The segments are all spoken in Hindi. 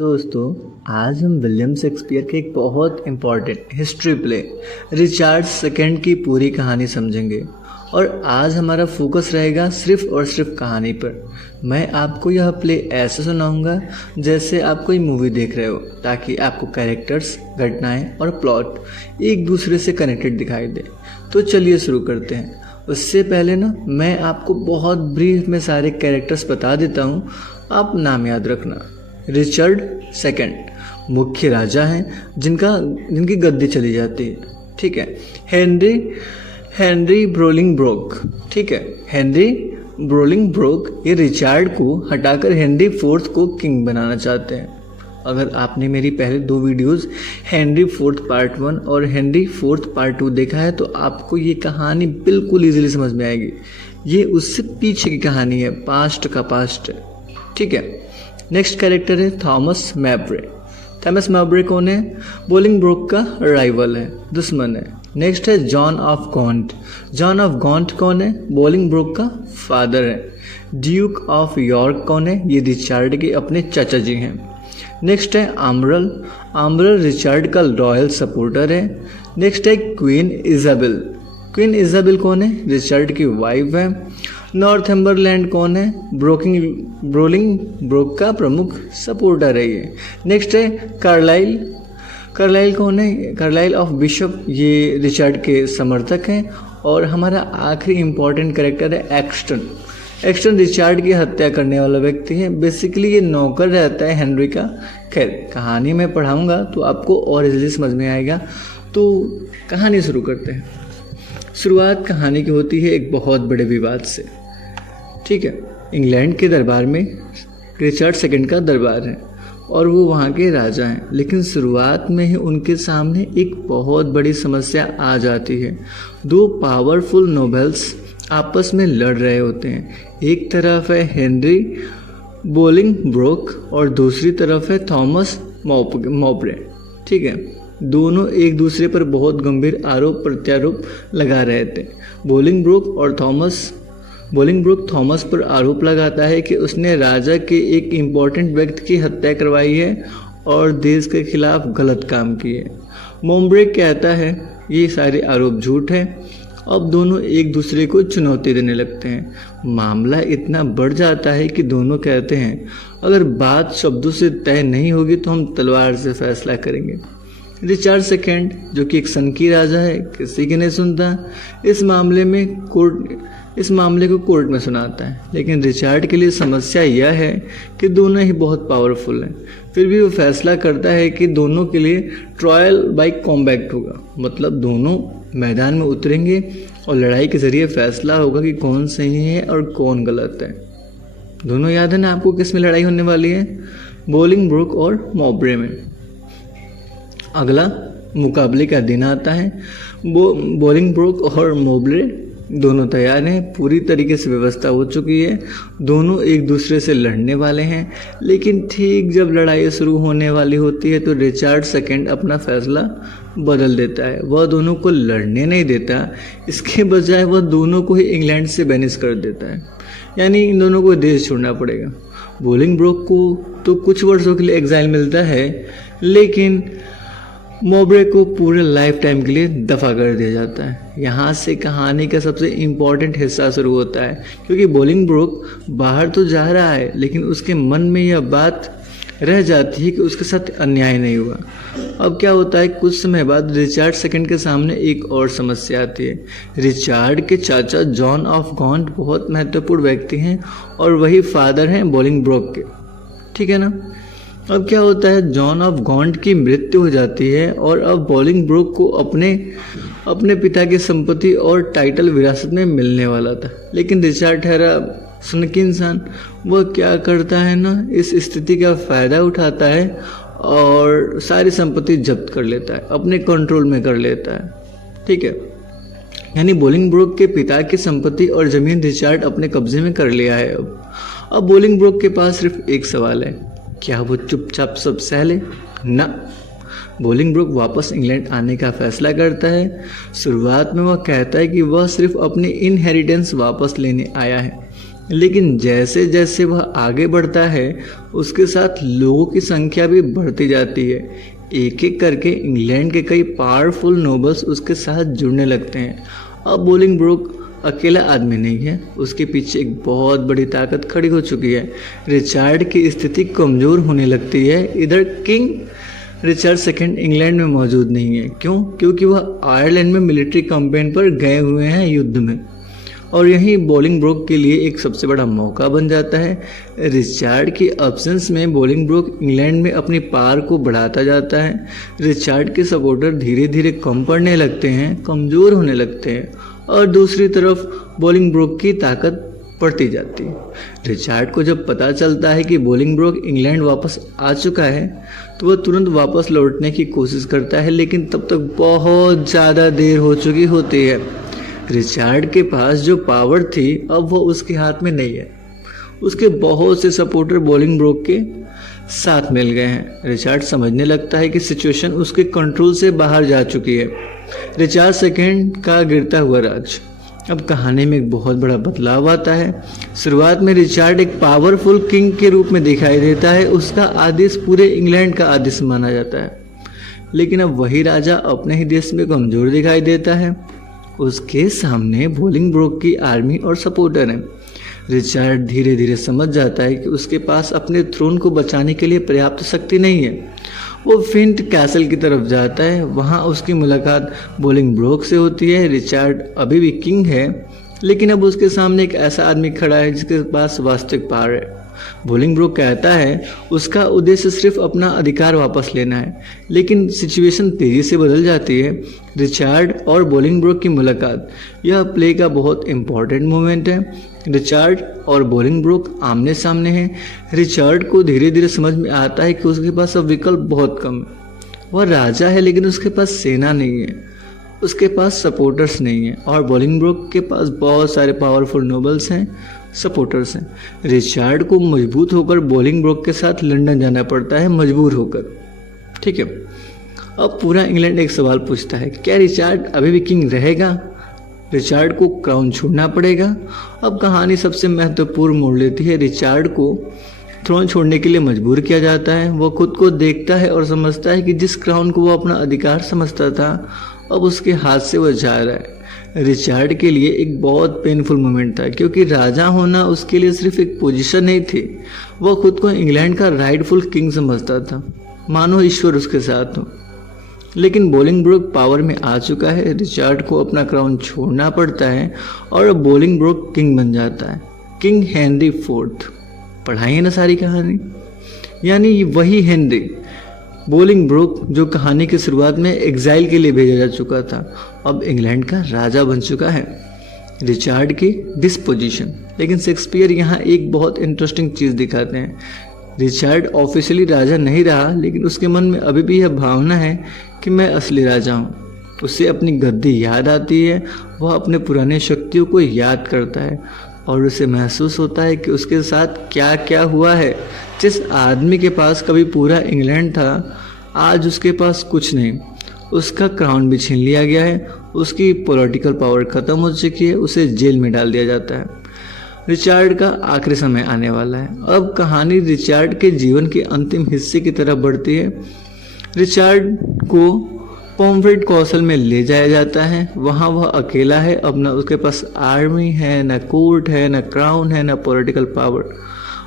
दोस्तों, आज हम विलियम शेक्सपियर के एक बहुत important history play Richard second की पूरी कहानी समझेंगे। और आज हमारा फोकस रहेगा सिर्फ और सिर्फ कहानी पर। मैं आपको यह प्ले ऐसे सुनाऊंगा जैसे आप कोई मूवी देख रहे हो, ताकि आपको कैरेक्टर्स, घटनाएं और प्लॉट एक दूसरे से कनेक्टेड दिखाई दे। तो चलिए शुरू करते हैं। उससे पहले मैं आपको बहुत ब्रीफ में सारे कैरेक्टर्स बता देता हूँ, आप नाम याद रखना। रिचर्ड सेकंड मुख्य राजा हैं जिनकी गद्दी चली जाती है, ठीक है। हेनरी बोलिंगब्रोक, ठीक है। हेनरी बोलिंगब्रोक ये रिचार्ड को हटाकर हेनरी फोर्थ को किंग बनाना चाहते हैं। अगर आपने मेरी पहले 2 वीडियोस हेनरी फोर्थ पार्ट 1 और हेनरी फोर्थ पार्ट 2 देखा है तो आपको ये कहानी बिल्कुल इजीली समझ में आएगी। ये उससे पीछे की कहानी है, पास्ट का पास्ट है, ठीक है। नेक्स्ट कैरेक्टर है थॉमस मैब्रे। थॉमस मैब्रे कौन है? बोलिंगब्रोक का राइवल है, दुश्मन है। नेक्स्ट है जॉन ऑफ गॉन्ट। जॉन ऑफ गॉन्ट कौन है? बोलिंगब्रोक का फादर है। ड्यूक ऑफ यॉर्क कौन है? ये रिचार्ड के अपने चाचा जी हैं। नेक्स्ट है आमरल। आमरल रिचार्ड का रॉयल सपोर्टर है। नेक्स्ट है क्वीन इजाबेल। क्वीन इजाबेल कौन है? रिचार्ड की वाइफ है। नॉर्थम्बरलैंड कौन है? बोलिंगब्रोक का प्रमुख सपोर्टर है ये। नेक्स्ट है कार्लाइल। कार्लाइल कौन है? कार्लाइल ऑफ बिशप, ये रिचार्ड के समर्थक हैं। और हमारा आखिरी इंपॉर्टेंट कैरेक्टर है एक्सटन। एक्सटन रिचार्ड की हत्या करने वाला व्यक्ति है। बेसिकली ये नौकर रहता है हेनरी का। खैर, कहानी में पढ़ाऊंगा तो आपको और इजीली समझ में आएगा। तो कहानी शुरू करते हैं। शुरुआत कहानी की होती है एक बहुत बड़े विवाद से, ठीक है। इंग्लैंड के दरबार में रिचर्ड सेकंड का दरबार है और वो वहाँ के राजा हैं। लेकिन शुरुआत में ही उनके सामने एक बहुत बड़ी समस्या आ जाती है। 2 पावरफुल नोबल्स आपस में लड़ रहे होते हैं। एक तरफ है हेनरी बोलिंगब्रोक और दूसरी तरफ है थॉमस मैब्रे, ठीक है। दोनों एक दूसरे पर बहुत गंभीर आरोप प्रत्यारोप लगा रहे थे। बोलिंगब्रोक थॉमस पर आरोप लगाता है कि उसने राजा के एक इम्पॉर्टेंट व्यक्ति की हत्या करवाई है और देश के खिलाफ गलत काम किए। मैब्रे कहता है ये सारे आरोप झूठ है। अब दोनों एक दूसरे को चुनौती देने लगते हैं। मामला इतना बढ़ जाता है कि दोनों कहते हैं अगर बात शब्दों से तय नहीं होगी तो हम तलवार से फैसला करेंगे। रिचार्ड सेकंड, जो कि एक सनकी राजा है, किसी की नहीं सुनता। इस मामले को कोर्ट में सुनाता है। लेकिन रिचार्ड के लिए समस्या यह है कि दोनों ही बहुत पावरफुल हैं। फिर भी वो फैसला करता है कि दोनों के लिए ट्रायल बाय कॉम्बैट होगा, मतलब दोनों मैदान में उतरेंगे और लड़ाई के जरिए फैसला होगा कि कौन सही है और कौन गलत है। दोनों याद है ना आपको किस में लड़ाई होने वाली है? बोलिंगब्रोक और मैब्रे में। अगला मुकाबले का दिन आता है। बोलिंगब्रोक और मैब्रे दोनों तैयार हैं, पूरी तरीके से व्यवस्था हो चुकी है। दोनों एक दूसरे से लड़ने वाले हैं। लेकिन ठीक जब लड़ाई शुरू होने वाली होती है तो रिचार्ड सेकंड अपना फैसला बदल देता है। वह दोनों को लड़ने नहीं देता, इसके बजाय वह दोनों को ही इंग्लैंड से बैनिश कर देता है। यानी इन दोनों को देश छोड़ना पड़ेगा। बोलिंगब्रोक को तो कुछ वर्षों के लिए एग्जाइल मिलता है, लेकिन मैब्रे को पूरे लाइफ टाइम के लिए दफा कर दिया जाता है। यहाँ से कहानी का सबसे इम्पॉर्टेंट हिस्सा शुरू होता है, क्योंकि बोलिंगब्रोक बाहर तो जा रहा है लेकिन उसके मन में यह बात रह जाती है कि उसके साथ अन्याय नहीं हुआ। अब क्या होता है, कुछ समय बाद रिचार्ड सेकंड के सामने एक और समस्या आती है। रिचार्ड के चाचा जॉन ऑफ गॉन्ट बहुत महत्वपूर्ण व्यक्ति हैं और वही फादर हैं बोलिंगब्रोक के, ठीक है ना। अब क्या होता है, जॉन ऑफ गॉन्ट की मृत्यु हो जाती है और अब बोलिंगब्रोक को अपने पिता की संपत्ति और टाइटल विरासत में मिलने वाला था। लेकिन रिचार्ड ठहरा सुनकी इंसान। वह क्या करता है ना, इस स्थिति का फायदा उठाता है और सारी संपत्ति जब्त कर लेता है, अपने कंट्रोल में कर लेता है, ठीक है। यानी बोलिंगब्रोक के पिता की संपत्ति और जमीन रिचार्ड अपने कब्जे में कर लिया है। अब बोलिंगब्रोक के पास सिर्फ एक सवाल है, क्या वो चुपचाप सब सह ले? ना। बोलिंगब्रोक वापस इंग्लैंड आने का फैसला करता है। शुरुआत में वह कहता है कि वह सिर्फ अपनी इनहेरिटेंस वापस लेने आया है, लेकिन जैसे जैसे वह आगे बढ़ता है उसके साथ लोगों की संख्या भी बढ़ती जाती है। एक एक करके इंग्लैंड के कई पावरफुल नोबल्स उसके साथ जुड़ने लगते हैं। अब बोलिंगब्रोक अकेला आदमी नहीं है, उसके पीछे एक बहुत बड़ी ताकत खड़ी हो चुकी है। रिचार्ड की स्थिति कमज़ोर होने लगती है। इधर किंग रिचर्ड सेकंड इंग्लैंड में मौजूद नहीं है। क्यों? क्योंकि वह आयरलैंड में मिलिट्री कैंपेन पर गए हुए हैं युद्ध में, और यही बोलिंगब्रोक के लिए एक सबसे बड़ा मौका बन जाता है। रिचार्ड की एब्सेंस में बोलिंगब्रोक इंग्लैंड में अपनी पावर को बढ़ाता जाता है। रिचार्ड के सपोर्टर धीरे धीरे कम पड़ने लगते हैं, कमज़ोर होने लगते हैं, और दूसरी तरफ बोलिंगब्रोक की ताकत बढ़ती जाती है। रिचार्ड को जब पता चलता है कि बोलिंगब्रोक इंग्लैंड वापस आ चुका है तो वह तुरंत वापस लौटने की कोशिश करता है, लेकिन तब तक बहुत ज़्यादा देर हो चुकी होती है। रिचार्ड के पास जो पावर थी अब वो उसके हाथ में नहीं है। उसके बहुत से सपोर्टर बोलिंगब्रोक के साथ मिल गए हैं। रिचार्ड समझने लगता है कि सिचुएशन उसके कंट्रोल से बाहर जा चुकी है। रिचार्ड सेकंड का गिरता हुआ राज। अब कहानी में एक बहुत बड़ा बदलाव आता है। शुरुआत में रिचार्ड एक पावरफुल किंग के रूप में दिखाई देता है। उसका आदेश पूरे इंग्लैंड का आदेश माना जाता है, लेकिन अब वही राजा अपने ही देश में कमज़ोर दिखाई देता है। उसके सामने बोलिंगब्रोक की आर्मी और सपोर्टर हैं। रिचार्ड धीरे धीरे समझ जाता है कि उसके पास अपने थ्रोन को बचाने के लिए पर्याप्त शक्ति नहीं है। वो फिंट कैसल की तरफ जाता है। वहाँ उसकी मुलाकात बोलिंगब्रोक से होती है। रिचार्ड अभी भी किंग है, लेकिन अब उसके सामने एक ऐसा आदमी खड़ा है जिसके पास वास्तविक पावर है। बोलिंगब्रोक कहता है उसका उद्देश्य सिर्फ अपना अधिकार वापस लेना है, लेकिन सिचुएशन तेज़ी से बदल जाती है। रिचार्ड और बोलिंगब्रोक की मुलाकात, यह प्ले का बहुत इम्पॉर्टेंट मोमेंट है। रिचार्ड और बोलिंगब्रोक आमने सामने हैं। रिचार्ड को धीरे धीरे समझ में आता है कि उसके पास अब विकल्प बहुत कम है। वह राजा है, लेकिन उसके पास सेना नहीं है, उसके पास सपोर्टर्स नहीं है, और बोलिंगब्रोक के पास बहुत सारे पावरफुल नोबल्स हैं, सपोर्टर्स हैं। रिचार्ड को मजबूत होकर बोलिंगब्रोक के साथ लंदन जाना पड़ता है, मजबूर होकर। ठीक है, अब पूरा इंग्लैंड एक सवाल पूछता है, क्या रिचार्ड अभी भी किंग रहेगा? रिचार्ड को क्राउन छोड़ना पड़ेगा। अब कहानी सबसे महत्वपूर्ण मोड़ लेती है। रिचार्ड को थ्रोन छोड़ने के लिए मजबूर किया जाता है। वो खुद को देखता है और समझता है कि जिस क्राउन को वो अपना अधिकार समझता था अब उसके हाथ से वह जा रहा है। रिचार्ड के लिए एक बहुत पेनफुल मोमेंट था, क्योंकि राजा होना उसके लिए सिर्फ एक पोजीशन नहीं थी। वह खुद को इंग्लैंड का राइटफुल किंग समझता था, मानो ईश्वर उसके साथ हो। लेकिन बोलिंगब्रोक पावर में आ चुका है। रिचार्ड को अपना क्राउन छोड़ना पड़ता है और बोलिंगब्रोक किंग बन जाता है, किंग हेनरी IV। पढ़ाई है ना सारी कहानी, यानी वही हेनरी बोलिंगब्रोक जो कहानी की शुरुआत में एग्जाइल के लिए भेजा जा चुका था, अब इंग्लैंड का राजा बन चुका है। रिचार्ड की डिस्पोजिशन, लेकिन शेक्सपियर यहाँ एक बहुत इंटरेस्टिंग चीज़ दिखाते हैं। रिचार्ड ऑफिशियली राजा नहीं रहा, लेकिन उसके मन में अभी भी यह भावना है कि मैं असली राजा हूँ। उसे अपनी गद्दी याद आती है, वह अपने पुराने शक्तियों को याद करता है और उसे महसूस होता है कि उसके साथ क्या क्या हुआ है। जिस आदमी के पास कभी पूरा इंग्लैंड था, आज उसके पास कुछ नहीं। उसका क्राउन भी छीन लिया गया है, उसकी पॉलिटिकल पावर ख़त्म हो चुकी है, उसे जेल में डाल दिया जाता है। रिचार्ड का आखिरी समय आने वाला है। अब कहानी रिचार्ड के जीवन के अंतिम हिस्से की तरफ बढ़ती है। रिचार्ड को पॉम्फ्रेट कौशल में ले जाया जाता है। वहाँ वह अकेला है। अब ना उसके पास आर्मी है, ना कोर्ट है, ना क्राउन है, ना पॉलिटिकल पावर।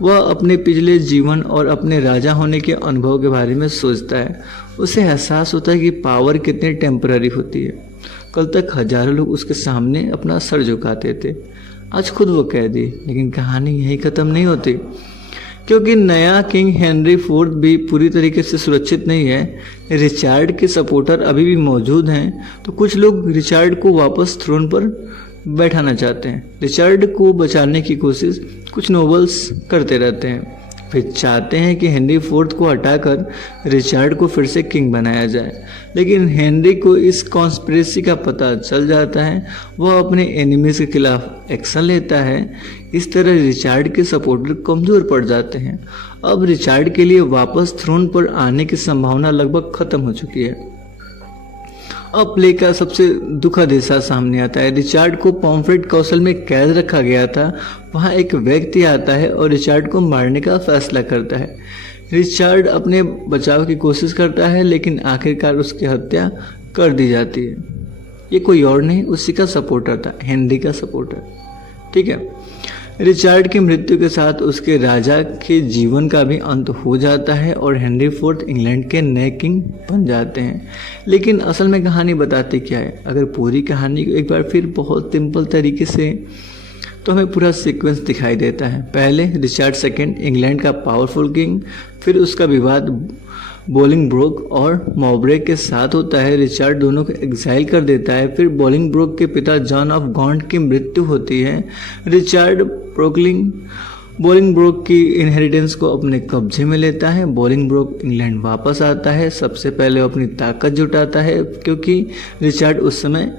वह अपने पिछले जीवन और अपने राजा होने के अनुभव के बारे में सोचता है। उसे एहसास होता है कि पावर कितनी टेम्पररी होती है। कल तक हजारों लोग उसके सामने अपना सर झुकाते थे, आज खुद वो कैदी। लेकिन कहानी यही ख़त्म नहीं होती, क्योंकि नया किंग हेनरी IV भी पूरी तरीके से सुरक्षित नहीं है। रिचार्ड के सपोर्टर अभी भी मौजूद हैं, तो कुछ लोग रिचार्ड को वापस थ्रोन पर बैठाना चाहते हैं। रिचार्ड को बचाने की कोशिश कुछ नोबल्स करते रहते हैं, फिर चाहते हैं कि हेनरी IV को हटाकर रिचार्ड को फिर से किंग बनाया जाए। लेकिन हेनरी को इस कॉन्स्पिरेसी का पता चल जाता है। वह अपने एनिमीज के खिलाफ एक्शन लेता है। इस तरह रिचार्ड के सपोर्टर कमज़ोर पड़ जाते हैं। अब रिचार्ड के लिए वापस थ्रोन पर आने की संभावना लगभग ख़त्म हो चुकी है। अब प्ले का सबसे दुखद हिस्सा सामने आता है। रिचार्ड को पॉम्फ्रेट कौशल में कैद रखा गया था। वहाँ एक व्यक्ति आता है और रिचार्ड को मारने का फैसला करता है। रिचार्ड अपने बचाव की कोशिश करता है, लेकिन आखिरकार उसकी हत्या कर दी जाती है। ये कोई और नहीं, उसी का सपोर्टर था, हेनरी का सपोर्टर। ठीक है, रिचार्ड की मृत्यु के साथ उसके राजा के जीवन का भी अंत हो जाता है और हेनरी फोर्थ इंग्लैंड के नए किंग बन जाते हैं। लेकिन असल में कहानी बताती क्या है? अगर पूरी कहानी को एक बार फिर बहुत सिंपल तरीके से, तो हमें पूरा सीक्वेंस दिखाई देता है। पहले रिचार्ड सेकंड इंग्लैंड का पावरफुल किंग, फिर उसका विवाद बोलिंगब्रोक और मॉवब्रे के साथ होता है। रिचार्ड दोनों को एग्जाइल कर देता है। फिर बोलिंगब्रोक के पिता जॉन ऑफ गॉन्ट की मृत्यु होती है। रिचार्ड बोलिंगब्रोक की इनहेरिटेंस को अपने कब्जे में लेता है। बोलिंगब्रोक इंग्लैंड वापस आता है। सबसे पहले वो अपनी ताकत जुटाता है, क्योंकि रिचार्ड उस समय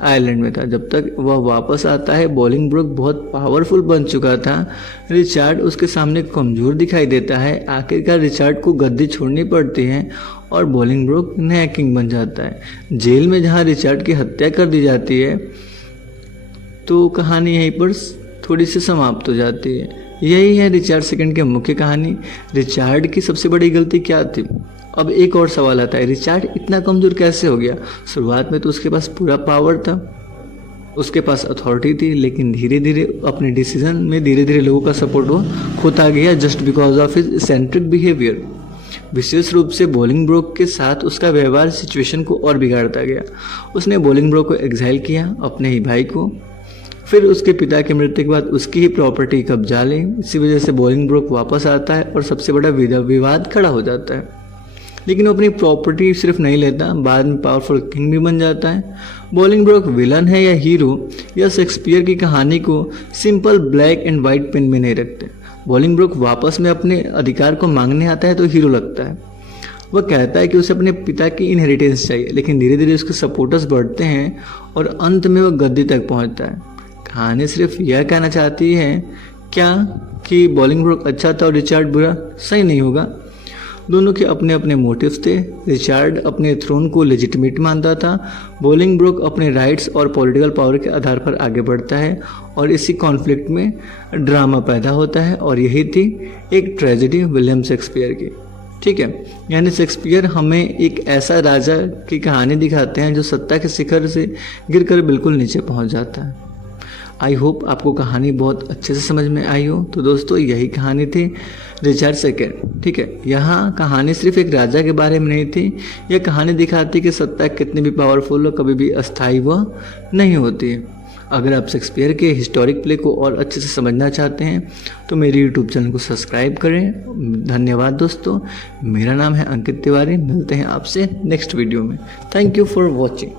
आयरलैंड में था। जब तक वह वापस आता है, बोलिंगब्रोक बहुत पावरफुल बन चुका था। रिचार्ड उसके सामने कमज़ोर दिखाई देता है। आखिरकार रिचार्ड को गद्दी छोड़नी पड़ती है और बोलिंगब्रोक नया किंग बन जाता है। जेल में जहां रिचार्ड की हत्या कर दी जाती है, तो कहानी यहीं पर थोड़ी सी समाप्त हो जाती है। यही है रिचार्ड सेकंड की मुख्य कहानी। रिचार्ड की सबसे बड़ी गलती क्या थी? अब एक और सवाल आता है, रिचार्ड इतना कमज़ोर कैसे हो गया? शुरुआत में तो उसके पास पूरा पावर था, उसके पास अथॉरिटी थी, लेकिन धीरे धीरे अपने डिसीजन में धीरे धीरे लोगों का सपोर्ट वो खोता गया, just because of his centric behaviour. विशेष रूप से बोलिंगब्रोक के साथ उसका व्यवहार सिचुएशन को और बिगाड़ता गया। उसने बोलिंगब्रोक को एग्जाइल किया, अपने ही भाई को। फिर उसके पिता की मृत्यु के बाद उसकी ही प्रॉपर्टी कब्जा ली। इसी वजह से बोलिंगब्रोक वापस आता है और सबसे बड़ा विवाद खड़ा हो जाता है। लेकिन वो अपनी प्रॉपर्टी सिर्फ नहीं लेता, बाद में पावरफुल किंग भी बन जाता है। बोलिंगब्रोक विलन है या हीरो, या शेक्सपियर की कहानी को simple black and white pen में नहीं रखते। बोलिंगब्रोक वापस में अपने अधिकार को मांगने आता है तो हीरो लगता है। वह कहता है कि उसे अपने पिता की इनहेरिटेंस चाहिए, लेकिन धीरे धीरे उसके सपोर्टर्स बढ़ते हैं और अंत में वह गद्दी तक पहुंचता है। कहानी सिर्फ यह कहना चाहती है क्या कि बोलिंगब्रोक अच्छा था और रिचार्ड बुरा? सही नहीं होगा। दोनों के अपने अपने मोटिव्स थे। रिचार्ड अपने थ्रोन को लेजिटिमेट मानता था। बोलिंगब्रोक अपने राइट्स और पॉलिटिकल पावर के आधार पर आगे बढ़ता है और इसी कॉन्फ्लिक्ट में ड्रामा पैदा होता है। और यही थी एक ट्रेजेडी विलियम शेक्सपियर की। ठीक है, यानी शेक्सपियर हमें एक ऐसा राजा की कहानी दिखाते हैं जो सत्ता के शिखर से गिरकर बिल्कुल नीचे पहुंच जाता है। आई होप आपको कहानी बहुत अच्छे से समझ में आई हो। तो दोस्तों, यही कहानी थी रिचार्ड सेकंड। ठीक है, यहाँ कहानी सिर्फ एक राजा के बारे में नहीं थी। यह कहानी दिखाती कि सत्ता कितनी भी पावरफुल हो, कभी भी अस्थायी वह नहीं होती है। अगर आप शेक्सपियर के हिस्टोरिक प्ले को और अच्छे से समझना चाहते हैं तो मेरे यूट्यूब चैनल को सब्सक्राइब करें। धन्यवाद दोस्तों, मेरा नाम है अंकित तिवारी। मिलते हैं आपसे नेक्स्ट वीडियो में। Thank you for watching.